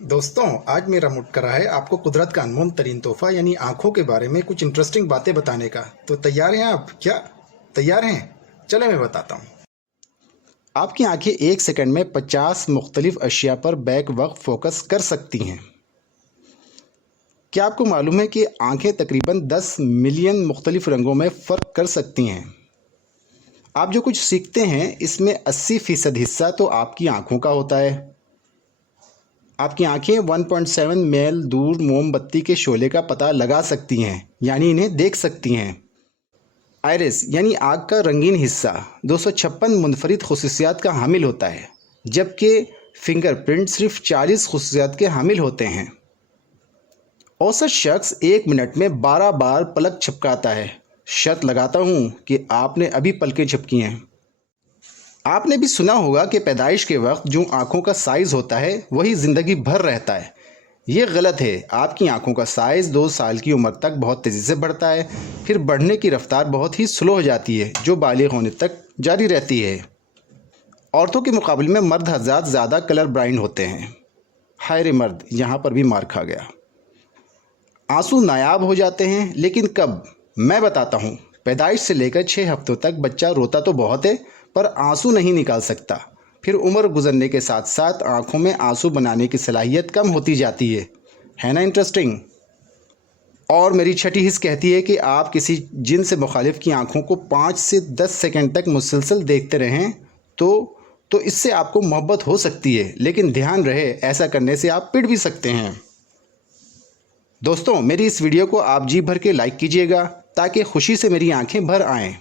दोस्तों, आज मेरा मूड कर रहा है आपको कुदरत का अनमोल तरीन तोहफा यानी आंखों के बारे में कुछ इंटरेस्टिंग बातें बताने का। तो तैयार हैं आप? क्या तैयार हैं? चले मैं बताता हूँ। आपकी आंखें एक सेकंड में 50 मुख्तलिफ अशिया पर बैक वक्त फोकस कर सकती हैं। क्या आपको मालूम है कि आंखें तकरीबन 10 मिलियन मुख्तलिफ रंगों में फ़र्क कर सकती हैं? आप जो कुछ सीखते हैं इसमें 80% हिस्सा तो आपकी आंखों का होता है। आपकी आंखें 1.7 मील दूर मोमबत्ती के शोले का पता लगा सकती हैं, यानी इन्हें देख सकती हैं। आइरिस यानी आँख का रंगीन हिस्सा 256 मुनफरिद खुसूसियात का हामिल होता है, जबकि फिंगरप्रिंट सिर्फ 40 खुसूसियात के हामिल होते हैं। औसत शख्स 1 मिनट में 12 बार पलक झपकाता है। शर्त लगाता हूँ कि आपने अभी पलकें झपकी हैं। आपने भी सुना होगा कि पैदाइश के वक्त जो आँखों का साइज़ होता है वही ज़िंदगी भर रहता है। ये गलत है। आपकी आँखों का साइज़ 2 साल की उम्र तक बहुत तेज़ी से बढ़ता है, फिर बढ़ने की रफ्तार बहुत ही स्लो हो जाती है, जो बालिग होने तक जारी रहती है। औरतों के मुकाबले में मर्द हज़ार ज़्यादा कलर ब्लाइंड होते हैं। हाय रे मर्द, यहाँ पर भी मार खा गया। आंसू नायाब हो जाते हैं, लेकिन कब? मैं बताता हूँ। पैदाइश से लेकर 6 हफ्तों तक बच्चा रोता तो बहुत है, पर आंसू नहीं निकाल सकता। फिर उम्र गुजरने के साथ साथ आंखों में आंसू बनाने की सलाहियत कम होती जाती है ना इंटरेस्टिंग? और मेरी छठी हिस्स कहती है कि आप किसी जिन से मुखालिफ की आंखों को 5 से 10 सेकंड तक मुसलसल देखते रहें तो इससे आपको मोहब्बत हो सकती है, लेकिन ध्यान रहे ऐसा करने से आप पिट भी सकते हैं। दोस्तों, मेरी इस वीडियो को आप जी भर के लाइक कीजिएगा ताकि खुशी से मेरी आंखें भर आएँ।